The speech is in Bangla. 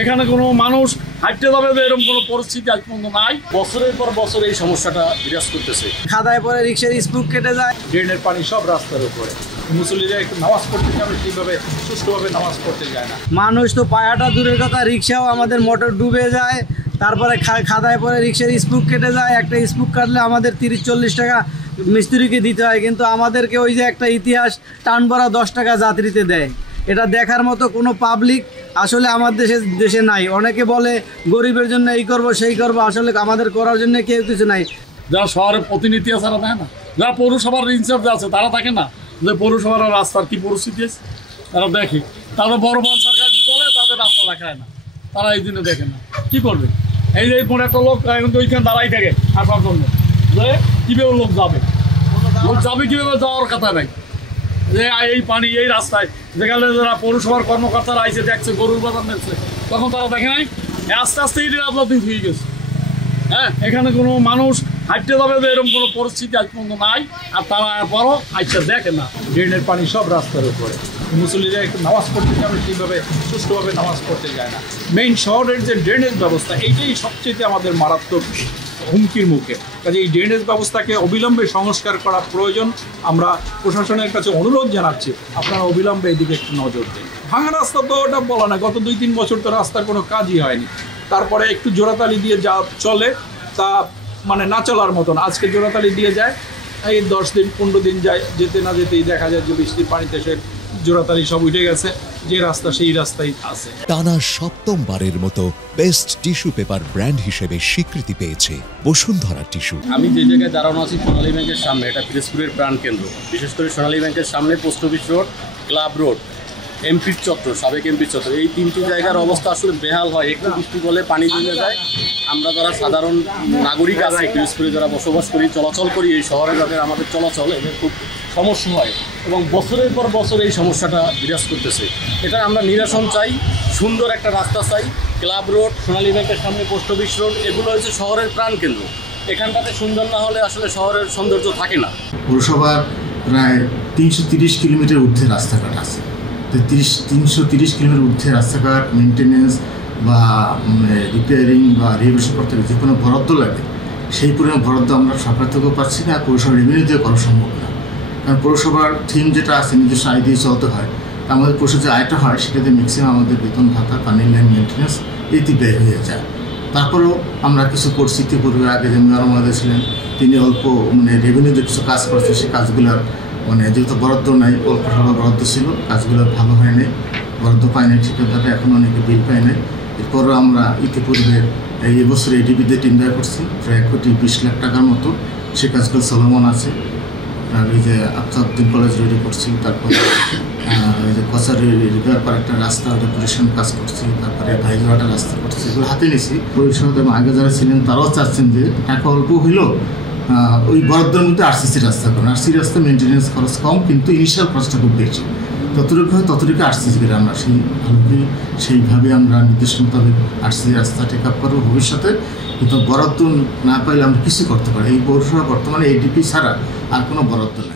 এখানে কোনো মানুষ হাঁটতে যাবে যে এরকম কোনো পরিস্থিতি আজ পর্যন্ত নাই। বছরের পর বছর এই সমস্যাটা বিরাজ করতেছে। খাদায় পরে রিক্সার স্পুক কেটে যায়, ড্রেনের পানি সব রাস্তার উপরে। মুসল্লিরা একটু নামাজ পড়তে যাবে, সেইভাবে সুষ্ঠুভাবে নামাজ পড়তে যায় না। মানুষ তো পায়াটা দূরের কথা, রিক্সাও আমাদের মোটর ডুবে যায়। তারপরে খাদায় পরে রিক্সার স্পুক কেটে যায়। একটা স্পুক কাটলে আমাদের 30-40 টাকা মিস্ত্রিকে দিতে হয়, কিন্তু আমাদেরকে ওই যে একটা ইতিহাস টান ভরা 10 টাকা যাত্রীতে দেয়। এটা দেখার মতো কোনো পাবলিক আসলে আমার দেশে নাই। অনেকে বলে গরিবের জন্য এই করব সেই করব, আসলে আমাদের করার জন্য কেউ কিছু নাই। যারা শহরের প্রতিনিধি আছে তারা থাকে না, যারা পৌরসভার ইনচার্জ আছে তারা থাকে না যে পৌরসভার রাস্তার কী পরিস্থিতি আছে তারা দেখে। তাদের বড় বড় সরকার চলে, তাদের রাস্তা দেখায় না, তারা এই দিনে দেখে না। কী করবে? এই যে কোনো একটা লোক এখন তো ওইখানে দাঁড়াই থাকে আসার জন্য, যে কীভাবে লোক যাবে কীভাবে যাওয়ার কথা নাই। যে এই পানি এই রাস্তায় যেখানে যারা পৌরসভার কর্মকর্তারা আইসে দেখছে গরুর বাজার নিচ্ছে, তখন তারা দেখে নাই। আস্তে আস্তে এই ডেভেলপমেন্ট হয়ে গেছে। হ্যাঁ, এখানে কোনো মানুষ হাঁটতে যাবে যে এরকম কোনো পরিস্থিতি আজ পর্যন্ত নাই, আর তারা পরও আইসা দেখে না। ড্রেনের পানি সব রাস্তার উপরে। মুসল্লিরা একটু নামাজ পড়তে যাবে, সেইভাবে সুষ্ঠুভাবে নামাজ পড়তে যায় না। মেইন শহরের যে ড্রেনেজ ব্যবস্থা, এইটাই সবচেয়ে আমাদের মারাত্মক হুমকির মুখে। কাজে এই ড্রেনেজ ব্যবস্থাকে অবিলম্বে সংস্কার করা প্রয়োজন। আমরা প্রশাসনের কাছে অনুরোধ জানাচ্ছি, আপনারা অবিলম্বে এদিকে একটু নজর দিন। ভাঙা রাস্তা তো ওটা বলা না, গত 2-3 বছর তো রাস্তার কোনো কাজই হয়নি। তারপরে একটু জোড়াতালি দিয়ে যা চলে তা মানে না চলার মতন। আজকে জোড়াতালি দিয়ে যায়, এই 10 দিন 15 দিন যায়, যেতে না যেতেই দেখা যায় যে বৃষ্টির পানিতে সে জোড়াতালি সব উঠে গেছে। যে রাস্তা সেই রাস্তাই আছে। টানা 7মবারের মতো বেস্ট টিস্যু পেপার ব্র্যান্ড হিসেবে স্বীকৃতি পেয়েছে বসুন্ধরা টিস্যু। আমি যে জায়গায় দাঁড়ানো আছি সোনালী ব্যাংকের সামনে, এটা পিরোজপুরের প্রাণকেন্দ্র। বিশেষ করে সোনালী ব্যাংকের সামনে post office road, club road, এমপির চত্বর, সাবেক এমপির চত্বর, এই 3টি জায়গার অবস্থা আসলে বেহাল হয়। একটু বৃষ্টি হলে পানি জমে যায়। আমরা যারা সাধারণ নাগরিক আছি, পিরোজপুরে যারা বসবাস করি, চলাচল করি, এই শহরে যাদের আমাদের চলাচল, এদের খুব সমস্যা হয় এবং বছরের পর বছর এই সমস্যাটা বিরাজ করতেছে। এটা আমরা নিরসন চাই, সুন্দর একটা রাস্তা চাই। ক্লাব রোড, সোনালী ব্যাংকের সামনে পোস্ট অফিস রোড, এগুলো হচ্ছে শহরের প্রাণকেন্দ্র। এখানটাতে সুন্দর না হলে আসলে শহরের সৌন্দর্য থাকে না। পৌরসভার প্রায় 330 কিলোমিটার ঊর্ধ্বে রাস্তাঘাট আছে। তো 330 কিলোমিটার ঊর্ধ্বে রাস্তাঘাট মেনটেন্যান্স বা রিপেয়ারিং বা রিহেবিলিটেশন করতে যে কোনো বরাদ্দ লাগে, সেই পরিমাণ বরাদ্দ আমরা সরকার থেকেও পাচ্ছি না, পৌরসভা রেভিনিউ দিয়ে করা সম্ভব না। কারণ পৌরসভার থিম যেটা আছে, নিজস্ব আয় দিয়ে চলতে হয়। আমাদের পৌরসভার যে আয়টা হয় সেটাতে ম্যাক্সিমাম আমাদের বেতন ভাতা, পানির লাইন মেনটেন্যান্স এতে ব্যয় হয়ে যায়। তারপরেও আমরা কিছু করছি। পূর্বে আগে যে মেয়র আমাদের ছিলেন, তিনি অল্প রেভিনিউতে কিছু কাজ করছেন, সেই কাজগুলোর যেহেতু বরাদ্দ নাই, অল্প টাকা বরাদ্দ ছিল, কাজগুলো ভালো হয় নাই, বরাদ্দ পায় নাই ঠিকভাবে, এখন অনেকে বিল পায় নাই। এরপরও আমরা ইতিপূর্বে এই বছর এডিবিতে টেন্ডার করছি প্রায় 1,20,00,000 টাকার মতো। সে কাজগুলো চলমান আছে। এই যে আফতাবউদ্দিন কলেজ রেডি করছি, তারপরে এই যে কচারি রিপেয়ার করা একটা রাস্তা, ডেকোরেশন কাজ করছি, তারপরে ভাইজোয়াটা রাস্তা করছি, এগুলো হাতে নিয়েছি। পরিষদ এবং আগে যারা ছিলেন তারাও চাচ্ছেন যে টাকা অল্প হইলেও ওই বরাদ্দের মধ্যে আরসিসি রাস্তা করেন। আরসি রাস্তা মেনটেন্যান্স খরচ কম, কিন্তু ইনিশিয়াল খরচটা খুব বেশি। যতটুকু হয় ততটুকু আরসিসি করে আমরা সেইভাবে আমরা নির্দেশ মোতাবেক আরসিসি রাস্তা টেক আপ করবো ভবিষ্যতে। কিন্তু বরাদ্দ না পাইলে আমরা কিছু করতে পারি। এই পৌরসভা বর্তমানে এডিপি ছাড়া আর কোনো বরাদ্দ নেই।